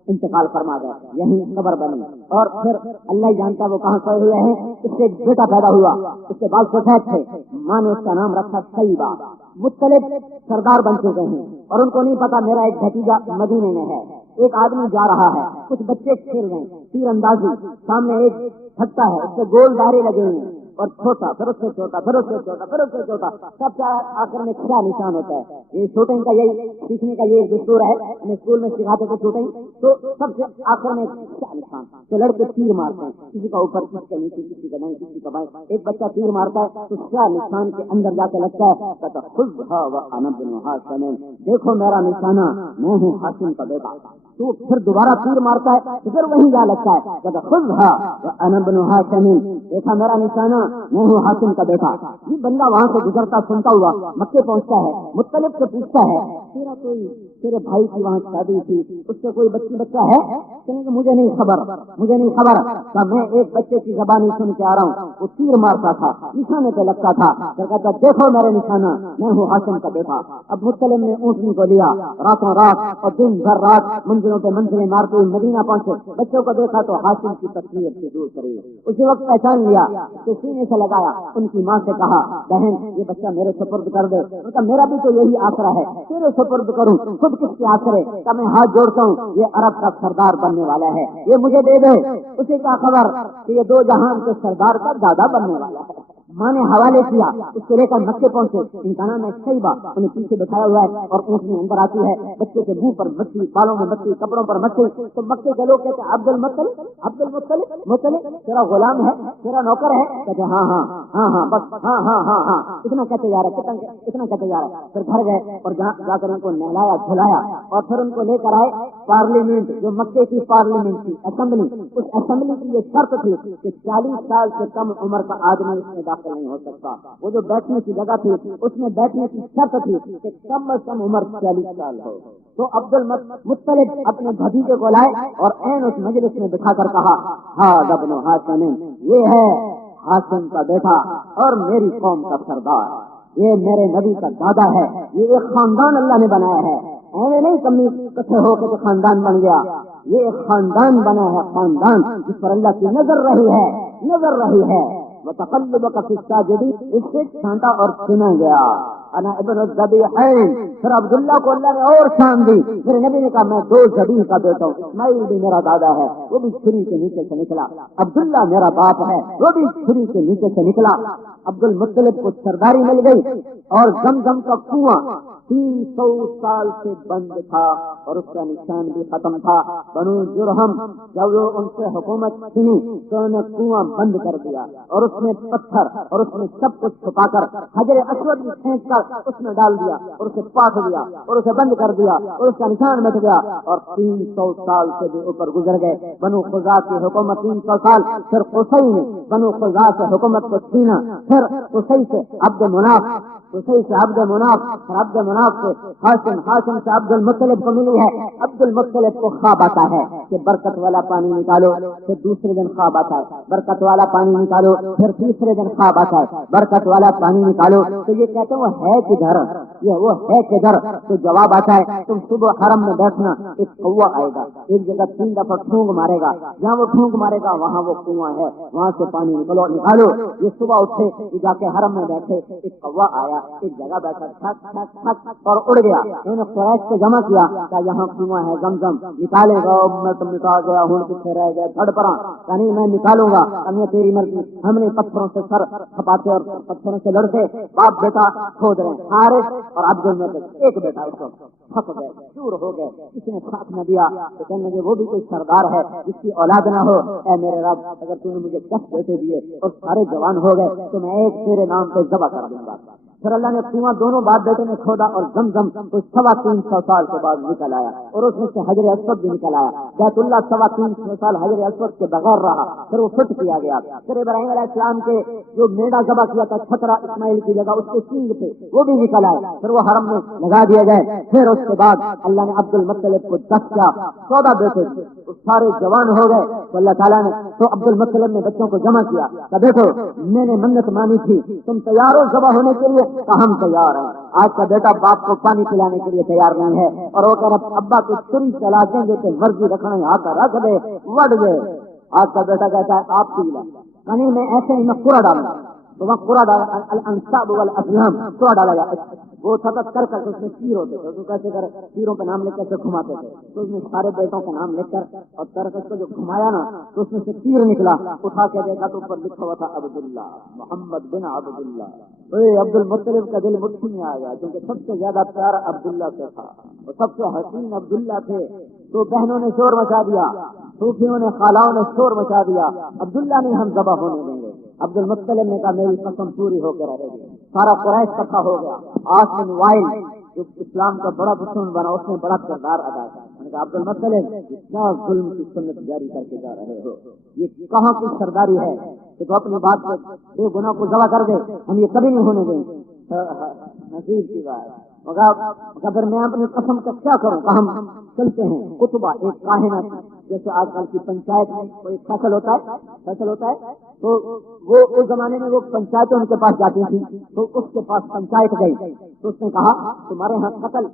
انتقال فرما گئے، یہیں قبر بنی، اور پھر اللہ ہی جانتا وہ کہاں سوئے ہوئے ہیں۔ اس سے ایک بیٹا پیدا ہوا، اس کے بعد سفید تھے، ماں نے اس کا نام رکھا سیبہ۔ مختلف سردار بن چکے ہیں اور ان کو نہیں پتا میرا ایک بھتیجا مدینے میں ہے۔ ایک آدمی جا رہا ہے، کچھ بچے کھیل رہے ہیں تیر اندازی، سامنے ایک پھٹا ہے، اس سے گول دائرے لگے ہوئے ہیں اور چھوٹا، پھر اس سے چھوٹا، پھر اس سے چھوٹا، پھر اس سے چھوٹا، سب سے آخر میں کیا نشان ہوتا ہے؟ یہ شوٹنگ کا یہی سیکھنے کا یہ دستور ہے، ہمیں اسکول میں سکھاتے تھے شوٹنگ، تو سب سے آخر میں کیا نشان؟ تو لڑکے تیر مارتے ہیں، کسی کا اوپر، کسی کا نیچے، کسی کا دائیں، کسی کا بائیں، ایک بچہ تیر مارتا ہے تو کیا نشان کے اندر جا کے لگتا ہے؟ خذھا وانا ابن ہاشم، دیکھو میرا نشانہ، میں ہوں ہاشم کا بیٹا۔ تو پھر دوبارہ تیر مارتا ہے تو پھر وہیں جا لگتا ہے، خذھا وانا ابن ہاشم، دیکھا میرا نشانہ، میں ہوں ہاشم کا بیٹا۔ یہ بندہ وہاں سے گزرتا سنتا ہوا مکے پہنچتا ہے، مطلب سے پوچھتا ہے تیرے بھائی کی وہاں شادی تھی، اس سے کوئی بچہ ہے؟ کہنے کہ مجھے نہیں خبر۔ کہ میں ایک بچے کی زبانی سن کے آ رہا ہوں، وہ تیر مارتا تھا، نشانے پہ لگتا تھا، پھر کہتا دیکھو میرے نشانہ، میں ہوں ہاشم کا بیٹا۔ اب مطلب نے اونٹنی کو لیا، راتوں رات اور دن بھر رات منزلوں پہ منزلیں مارتے ہوئے مدینہ پہنچے، بچوں کو دیکھا تو ہاشم کی تصویر سے دور کری، اسی وقت پہچان لیا، تو سینے سے لگایا، ان کی ماں سے کہا بہن یہ بچہ میرے سپرد کر دے۔ ان کا میرا بھی تو یہی آسرا ہے، تیرے سپرد کروں، خود کس کے آسرے کا میں ہاتھ جوڑتا ہوں، یہ عرب کا سردار بننے والا ہے، یہ مجھے دے دے۔ اسے کیا خبر کہ یہ دو جہان کے سردار کا دادا بننے والا ہے۔ ماں نے حوالے کیا، اس کو لے کر مکے پہنچے، ان کا نام ہے شیبہ، انہیں پیچھے بٹھایا ہوا ہے اور اونٹنی اندر آتی ہے، بچے کے منہ پر مچھی، بالوں میں مچھی، کپڑوں پر مچھی، تو مکے کے لوگ کہتے ہیں عبد المطلب تیرا غلام ہے، تیرا نوکر ہے؟ کہتے ہاں بس ہاں اتنا کہتے جا رہا ہے، پھر گھر گئے اور جا کر ان کو نہلایا دھلایا اور پھر ان کو لے کر آئے پارلیمنٹ، جو مکے کی پارلیمنٹ تھی، اسمبلی، اس اسمبلی کی یہ شرط تھی کہ 40 سال سے کم عمر کا آدمی اس میں داخل نہیں ہو سکتا۔ وہ جو بیٹھنے کی جگہ تھی اس میں بیٹھنے کی شرط تھی کہ کم از کم عمر 40 سال ہو۔ تو عبد المطلب اپنے بھتیجے کو لائے اور عین اس مجلس میں بٹھا کر کہا ہذا ابن ہاشم، یہ ہے ہاشم کا بیٹا اور میری قوم کا سردار، یہ میرے نبی کا دادا ہے، یہ ایک خاندان اللہ نے بنایا ہے، ایویں نہیں کمی کٹھے ہو کے تو خاندان بن گیا، یہ ایک خاندان بنا ہے، خاندان جس پر اللہ کی نظر رہی ہے۔ وتقلبك في الساجدين، اس سے چھانٹا اور چنا گیا، انا ابن الذبیحین۔ پھر عبداللہ کو اللہ نے اور شان دی، میرے نبی نے کہا میں 2 ذبیح کا بیٹا ہوں، اسماعیل بھی میرا دادا ہے، وہ بھی چھری کے نیچے سے نکلا، عبداللہ میرا باپ ہے، وہ بھی چھری کے نیچے سے نکلا۔ عبد المطلب کو سرداری مل گئی اور زمزم کا کنواں 300 سال سے بند تھا اور اس کا نشان بھی ختم تھا۔ بنو جرہم جب وہ ان سے حکومت چھینی تو انہوں نے کنواں بند کر دیا اور اس میں پتھر اور اس میں سب کچھ چھپا کر حجر اسود میں پھینک کر اس میں ڈال دیا اور اسے پاک دیا اور اسے بند کر دیا اور اس کا نشان مٹ گیا، اور 300 سال سے بھی اوپر گزر گئے۔ بنو خزاع کی حکومت 300 سال، پھر قصی نے بنو خزاع سے حکومت کو چھینا، پھر قصی سے عبد مناف سے ہاشم سے عبد المطلب کو ملی ہے۔ عبد المطلب کو خواب آتا ہے کہ برکت والا پانی نکالو، پھر دوسرے دن خواب آتا ہے برکت والا پانی نکالو، پھر تیسرے دن خواب آتا ہے برکت والا پانی نکالو، تو یہ کہتے ہیں وہ ہے کدھر، تو جواب آتا ہے تم صبح حرم میں بیٹھنا، ایک کوا آئے گا، ایک جگہ 3 دفعہ ٹھونگ مارے گا، جہاں وہ ٹھونگ مارے گا وہاں وہ کنواں ہے، وہاں سے پانی نکالو۔ یہ صبح اٹھے جا کے حرم میں بیٹھے، ایک کوا آیا، ایک جگہ بیٹھا ٹھک ٹھک ٹھک اور اڑ گیا۔ انہوں نے قریش کو جمع کیا کہ یہاں کنواں ہے زمزم، نکالے گا؟ میں تو مٹا گیا ہوں، کتنے رہ گئے دھڑ پڑا، نہیں میں نکالوں گا، ہمیں تیری مرضی۔ ہم نے پتھروں سے سر کھپاتے اور پتھروں سے لڑتے، باپ بیٹا کھود رہے، حارث اور عبد المطلب ایک بیٹا، اس کو پھنس گئے، دور ہو گئے، کسی نے ساتھ نہ دیا، تو کہنے لگے وہ بھی کوئی سردار ہے جس کی اولاد نہ ہو؟ اے میرے رب، اگر تو نے مجھے 10 بیٹے دیے اور سارے جوان ہو گئے تو میں ایک تیرے نام پہ ذبح کر دوں گا۔ پھر اللہ نے کنواں دونوں باپ بیٹے نے کھودا اور زمزم تو 350 سال کے بعد نکل آیا، اور اس میں سے حجر اسود بھی نکل آیا۔ بیت اللہ 350 سال حجر اسود کے بغیر رہا، پھر وہ فٹ کیا گیا۔ پھر ابراہیم علیہ السلام کے جو میڑا ذبح کیا تھا چھترا اسماعیل کی جگہ، اس کے سینگ تھے، وہ بھی نکل آئے، پھر وہ حرم میں لگا دیا گئے۔ پھر اس کے بعد اللہ نے عبد المطلب کو 10 کیا، 14 بیٹے تھے، وہ سارے جوان ہو گئے تو اللہ تعالیٰ نے تو عبد المطلب نے بچوں کو جمع کیا کہ بیٹو میں نے منت مانی تھی، تم تیار ہو ذبح ہونے کے لیے؟ کہ ہم تیار ہیں۔ آج کا بیٹا باپ کو پانی پلانے کے لیے تیار نہیں ہے، اور وہ کہہ رہا ابا کو چھری چلا دیں گے تو ورزی رکھنا ہاتھ رکھ دے وڑ گئے۔ آج کا بیٹا کہتا ہے آپ پی لیں، کہیں میں ایسے ہی میں پورا ڈالوں تو وہاں پورا ڈالا الانصاب والازلام پورا ڈالا جائے، وہ سبق کر کر اس میں تیر ہوتے تھے، کیسے کر تیروں کا نام لے کر گھماتے تھے، تو اس میں سارے بیٹوں کا نام لے کر اور کرکٹ کو جو گھمایا نا تو اس میں سے تیر نکلا، اٹھا کے دیکھا تو اوپر لکھا ہوا تھا عبداللہ، محمد بن عبداللہ۔ عبد المطلب کا دل مٹھی میں آ گیا، کیونکہ سب سے زیادہ پیار عبداللہ سے تھا، اور سب سے حسین عبداللہ تھے۔ تو بہنوں نے شور مچا دیا، صوفیوں نے خالاؤں نے شور مچا دیا، عبداللہ نہیں ہم ذبح ہونے دیں گے۔ عبد المطلب نے کہا میری قسم پوری ہو کے رہے گی۔ سارا قریش اکٹھا ہو گیا۔ آج بن وائل جو اسلام کا بڑا دشمن بنا، اس نے بڑا کردار ادا کیا۔ میں نے کہا عبد المطلب کیا ظلم کی سنت جاری کر کے جا رہے ہو، یہ کہاں کی سرداری ہے کہ تو اپنی بات پہ بے گناہ کو ذبح کر دے، ہم یہ کبھی نہیں ہونے دیں گے۔ نصیب کی بات اگر میں اپنی قسم کا کیا کروں؟ کہ ہم چلتے ہیں کتبہ ایک کاہنہ، جیسے آج کل کی پنچایت میں کوئی فیصل ہوتا ہے تو وہ اس زمانے میں وہ پنچایتیں ان کے پاس جاتی تھی، تو اس کے پاس پنچایت گئی تو اس نے کہا تمہارے یہاں قتل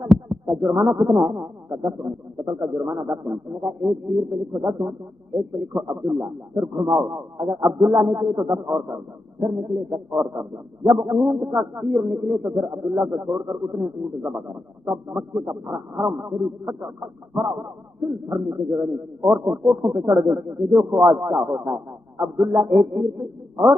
کا جرمانہ کتنا ہے؟ 10 اونٹ، قتل کا جرمانہ 10 اونٹ۔ انہوں نے کہا ایک تیر پہ لکھو 10 اونٹ، ایک پہ لکھو عبداللہ، پھر گھماؤ، اگر عبداللہ نکلے تو 10 اور کر دو، پھر نکلے 10 اور کر دو، جب اونٹ کا تیر نکلے تو پھر عبداللہ کو چھوڑ کر اتنے اونٹ ذبح کرو۔ تب مکے کا حرم شریف بھرا دل بھرنے کی جگہ نہیں، عورتیں کوٹھوں پہ چڑھ گئی کہ دیکھو آج کیا ہوتا ہے۔ عبداللہ ایک تیر پہ اور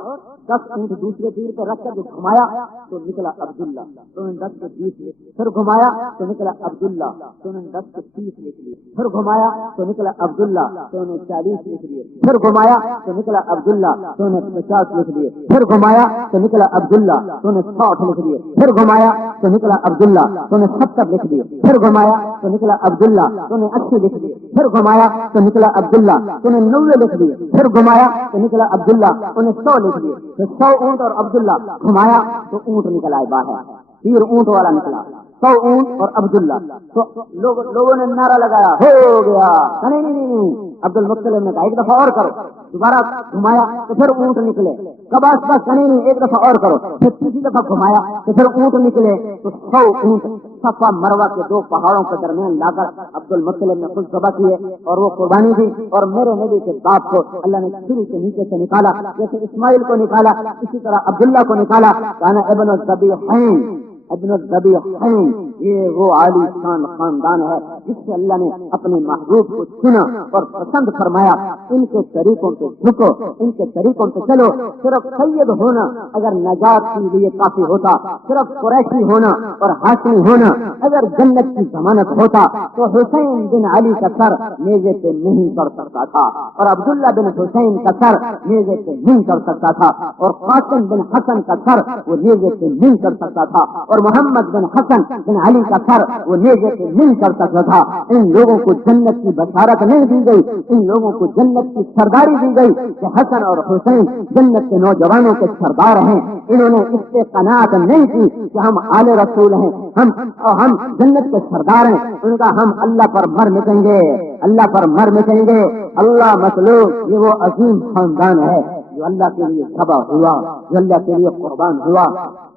10 اونٹ دوسرے تیر پہ رکھ کر جو گھمایا تو نکلا عبداللہ، تو انہوں نے 10 کے 20 لکھ، پھر گھمایا تو نکلا عبداللہ، تو انہوں نے 10 کے 30 لکھ لیے، پھر گھمایا تو نکلا عبداللہ، تو انہوں نے 40 لکھ لیے، پھر گھمایا تو نکلا عبداللہ، تو انہوں نے 50 لکھ لیے، پھر گھمایا تو نکلا عبداللہ، تو انہوں نے 60 لکھ لیے، پھر گھمایا تو نکلا عبداللہ، تو انہوں نے 70 لکھ لیے، پھر گھمایا تو نکلا عبداللہ، تو انہوں نے 80 لکھ لیے، پھر گھمایا تو نکلا عبداللہ، تو انہوں نے 90 لکھ لیے، پھر گھمایا تو نکلا عبداللہ، انہوں نے 100 لکھ لیے، پھر 100 اونٹ اور عبداللہ گھمایا تو اونٹ نکلا ہے باہر، تیر اونٹ والا نکلا، 100 اونٹ اور عبداللہ۔ تو لوگوں نے نعرہ لگایا ہو گیا، نہیں عبد المطلب نے کہا ایک دفعہ اور کرو، دوبارہ گھمایا تو پھر اونٹ نکلے، کباس بس نہیں ایک دفعہ اور کرو، پھر تیسری دفعہ گھمایا تو پھر اونٹ نکلے، تو 100 اونٹ صفا مروہ کے 2 پہاڑوں کے درمیان لا کر عبد المطلب نے خود ذبح کیے، اور وہ قربانی دی، اور میرے نبی کے باپ کو اللہ نے چھری کے نیچے سے نکالا، جیسے اسماعیل کو نکالا اسی طرح عبداللہ کو نکالا۔ کانا ابن الذبیحین، ابن الذبیحین، یہ وہ عالی شان خاندان ہے جس سے اللہ نے اپنے محبوب کو چنا اور پسند فرمایا۔ ان کے طریقوں سے جھکو، ان کے طریقوں سے چلو۔ صرف سید ہونا اگر نجات کے لیے کافی ہوتا، صرف قریشی ہونا اور ہاشمی ہونا اگر جنت کی ضمانت ہوتا، تو حسین بن علی کا سر نیزے پہ نہیں چڑھ سکتا تھا، اور عبداللہ بن حسین کا سر نیزے پہ نہیں چڑھ سکتا تھا، اور قاسم بن حسن کا سر وہ نیزے پہ نہیں چڑھ سکتا تھا، اور محمد بن حسن بن علی کا سر وہ نیزے پہ نہیں چڑھ سکتا تھا۔ ان لوگوں کو جنت کی بشارت نہیں دی گئی، ان لوگوں کو جنت کی سرداری دی گئی کہ حسن اور حسین جنت کے نوجوانوں کے سردار ہیں۔ انہوں نے اس سے قناعت نہیں کی کہ ہم آل رسول ہیں، ہم جنت کے سردار ہیں، ان کا ہم اللہ پر مر مٹیں گے، اللہ پر مر مٹیں گے۔ اللہ مطلوب یہ وہ عظیم خاندان ہے جو اللہ کے لیے ذبح ہوا، جو اللہ کے لیے قربان ہوا۔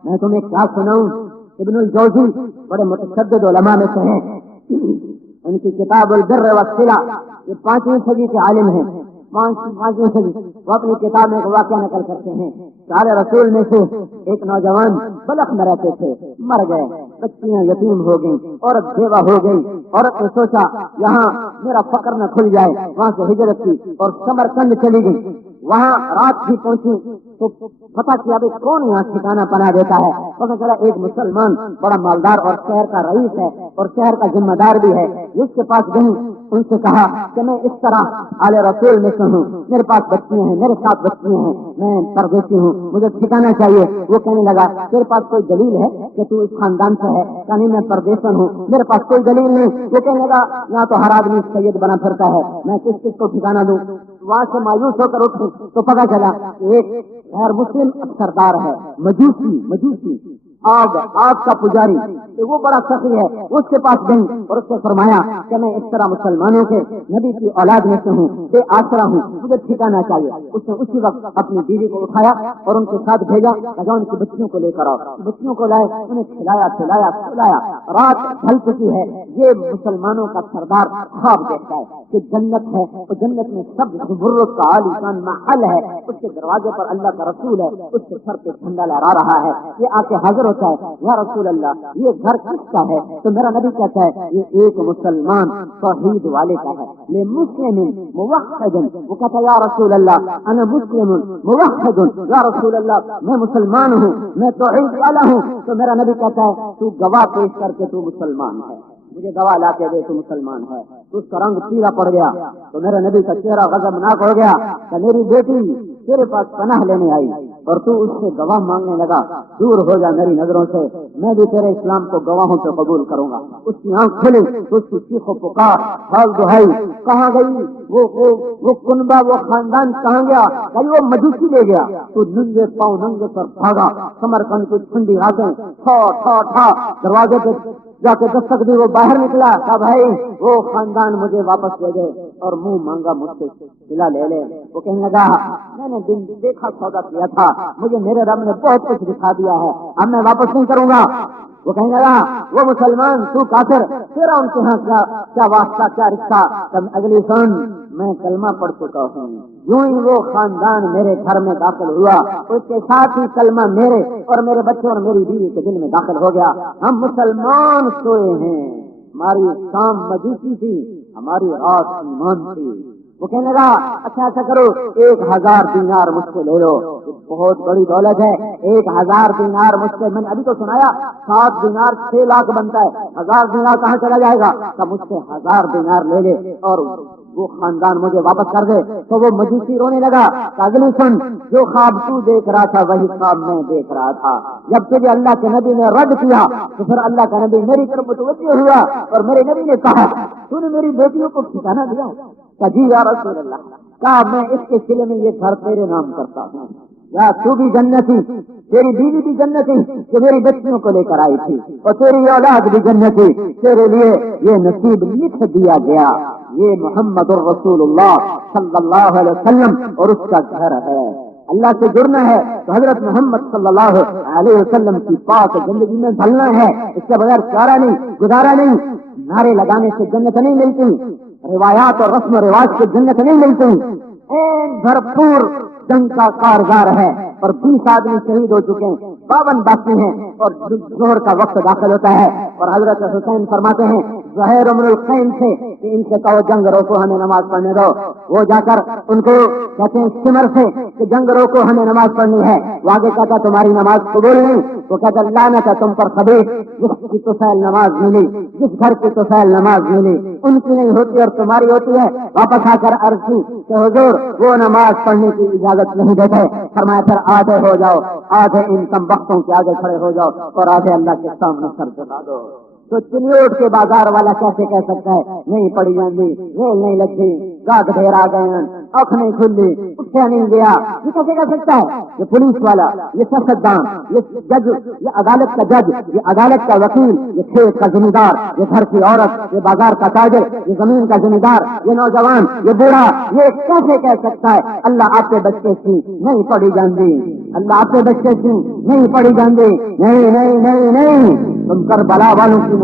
میں تمہیں کیا سناؤں، ابن الجوزی بڑے متشدد علماء میں سے ہیں، ان کی کتاب البر والصلہ، یہ 5ویں صدی کے عالم ہیں، 5ویں صدی، وہ اپنی کتاب میں ایک واقعہ نقل کرتے ہیں۔ سارے رسول میں سے ایک نوجوان بلخ میں رہتے تھے، مر گئے، بچیاں یتیم ہو گئیں، عورت بیوہ ہو گئی۔ عورت نے سوچا یہاں میرا فقر نہ کھل جائے، وہاں سے ہجرت کی اور سمرقند چلی گئی۔ وہاں رات بھی پہنچی تو پتا کیا بھائی کون یہاں ٹھکانا پنا دیتا ہے. پتا چلا ایک مسلمان بڑا مالدار اور شہر کا رئیس ہے اور شہر کا ذمہ دار بھی ہے. جس کے پاس گئی ان سے کہا کہ میں اس طرح آل رسول میں سے ہوں, میرے پاس بچیاں ہیں, میرے ساتھ بچیاں ہیں, میں پردیسی ہوں, مجھے ٹھکانا چاہیے. وہ کہنے لگا تیرے پاس کوئی دلیل ہے کہ تو اس خاندان سے ہے؟ کہانی میں پردیسن ہوں, میرے پاس کوئی دلیل نہیں. وہ کہنے لگا یہاں تو ہر آدمی سید بنا پھرتا ہے, میں کس کس کو ٹھکانا دوں؟ وہاں سے مایوس ہو کر اٹھے تو پتا چلا کہ ایک غیر مسلم سردار ہے, مجوسی آگ کا پجاری, وہ بڑا سخی ہے. اس کے پاس گئی اور اس سے فرمایا کہ میں اس طرح مسلمانوں کے نبی کی اولاد میں سے ہوں, بے آسرا ہوں, مجھے ٹھکانا چاہیے. اس نے اسی وقت اپنی بیوی کو اٹھایا اور ان کے ساتھ بھیجا, لگا ان کی بچیوں کو لے کر آؤ. بچیوں کو لائے, انہیں کھلایا. رات ڈھل چکی ہے. یہ مسلمانوں کا سردار خواب دیکھتا ہے کہ جنت ہے, تو جنت میں سب زمرد کا عالیشان محل ہے, اس کے دروازے پر اللہ کا رسول ہے, اس کے سر پہ جھنڈا لہرا رہا ہے. یہ آ کے حاضر ہوتا ہے, یا رسول اللہ یہ گھر کس کا ہے؟ تو میرا نبی کہتا ہے یہ ایک مسلمان توحید والے کا ہے. یہ مسلم موحد, وہ کہتا ہے یا رسول اللہ انا مسلم موحد, یا رسول اللہ میں مسلمان ہوں, میں توحید والا ہوں. تو میرا نبی کہتا ہے تو گواہ پیش کر کے تو مسلمان ہے, مجھے گواہ لا کے دے تو مسلمان ہے. اس کا رنگ پیلا پڑ گیا تو میرے نبی کا چہرہ غضبناک ہو گیا کہ میری بیٹی تیرے پاس پناہ لینے آئی اور تو اس سے گواہ مانگنے لگا, دور ہو جا میری نظروں سے, میں بھی تیرے اسلام کو گواہوں سے قبول کروں گا. اس کی آنکھ کھلی تو اس کی چیخ و پکار, بھاگ دہائی, کہاں گئی وہ کنبا, وہ خاندان کہاں گیا؟ کہیں وہ مجوسی لے گیا. تو ننگے پاؤں ننگے پر بھاگا, سمرقند کی ٹھنڈی راتیں, ٹھا دروازے پہ جا کے دستک دی, وہ باہر نکلا. کہا بھائی وہ خاندان مجھے واپس لے گئے اور منہ مانگا مجھ سے سلا لے لے. وہ کہنے لگا میں نے دن دیکھا سودا کیا تھا, مجھے میرے رب نے بہت کچھ دکھا دیا ہے, اب میں واپس نہیں کروں گا. وہ کہنے لگا وہ مسلمان تو کافر, تیرا ان کے ہاں کیا واسطہ, کیا رشتہ؟ اگلی سن میں کلمہ پڑھ چکا ہوں. یوں ہی وہ خاندان میرے گھر میں داخل ہوا, اس کے ساتھ ہی کلمہ میرے اور میرے بچوں اور میری بیوی کے دل میں داخل ہو گیا. ہم مسلمان سوئے ہیں, ہماری شام مجوسی تھی, ہماری رات ایمان تھی. وہ کہنے لگا اچھا ایسا کرو 1000 دینار مجھ سے لے لو, بہت بڑی دولت ہے. 1000 دینار مجھ سے, میں نے ابھی تو سنایا 7 دینار 6 لاکھ بنتا ہے, 1000 دینار کہاں چلا جائے گا؟ تو مجھ سے 1000 دینار لے لے اور وہ خاندان مجھے واپس کر دے. تو وہ مجوسی رونے لگا. اگلی سن, جو خواب تو دیکھ رہا تھا وہی خواب میں دیکھ رہا تھا. جب تجھے اللہ کے نبی نے رد کیا تو پھر اللہ کا نبی میری طرف متوجہ ہوا اور میرے نبی نے کہا تو نے میری بیٹیوں کو ٹھکانا دیا؟ کہ جی یا رسول اللہ. کہا میں اس کے سلے میں یہ گھر تیرے نام کرتا ہوں, یا تو بھی جنتی, تیری بیوی بھی جنتی کہ میری بچیوں کو لے کر آئی تھی, اور تیری اولاد بھی جنتی, تیرے لیے یہ نصیب لکھ دیا گیا. یہ محمد الرسول اللہ صلی اللہ علیہ وسلم اور اس کا گھر ہے. اللہ سے جڑنا ہے تو حضرت محمد صلی اللہ علیہ وسلم کی پاک زندگی میں ڈھلنا ہے, اس کے بغیر چارہ نہیں, گزارا نہیں. نعرے لگانے سے جنت نہیں ملتی, روایات اور رسم و رواج سے جنت نہیں ملتی. بھرپور جنگ کا کارگار ہے اور 20 آدمی شہید ہو چکے ہیں, 52 باقی ہیں اور ظہر کا وقت داخل ہوتا ہے. اور حضرت حسین فرماتے ہیں زہیر امر القین سے کہ ان سے کہو جنگ روکو, ہمیں نماز پڑھنے دو. وہ جا کر ان کو کہتے ہیں سمر سے کہ جنگ روکو, ہمیں نماز پڑھنی ہے. وہ آگے کہتا تمہاری نماز قبول نہیں. وہ کہتا لعنت ہے تم پر خبیث, جس کی توفیل نماز ملی, جس گھر کی توفیل نماز ملی, ان کی نہیں ہوتی اور تمہاری ہوتی ہے. واپس آ کر عرض کی کہ حضور وہ نماز پڑھنے کی اجازت نہیں دیتے. فرمایا پھر آدھے ہو جاؤ, آدھے ان کم وقتوں کے آگے کھڑے ہو جاؤ اور آدھے اللہ کے سامنے سر جھکا دو. تو چلیوٹ کے بازار والا کیسے کہہ سکتا ہے نہیں پڑی جاندی, ریل نہیں لگتی, گاٹ ڈھیر آ گئے, آنکھ نہیں کھلی, اٹھا نہیں گیا, یہ کیسے کہہ سکتا ہے؟ یہ پولیس والا, یہ سیاستدان, یہ جج, یہ عدالت کا جج, یہ عدالت کا وکیل, یہ کھیت کا ذمہ دار, یہ گھر کی عورت, یہ بازار کا تاجر, یہ زمین کا ذمہ دار, یہ نوجوان, یہ بوڑھا, یہ کیسے کہہ سکتا ہے اللہ آپ کے بچے سی نہیں پڑی جاندی, اللہ آپ کے بچے سی نہیں پڑی جاندی؟ نہیں نہیں نہیں نہیں, تم کربلا والوں کی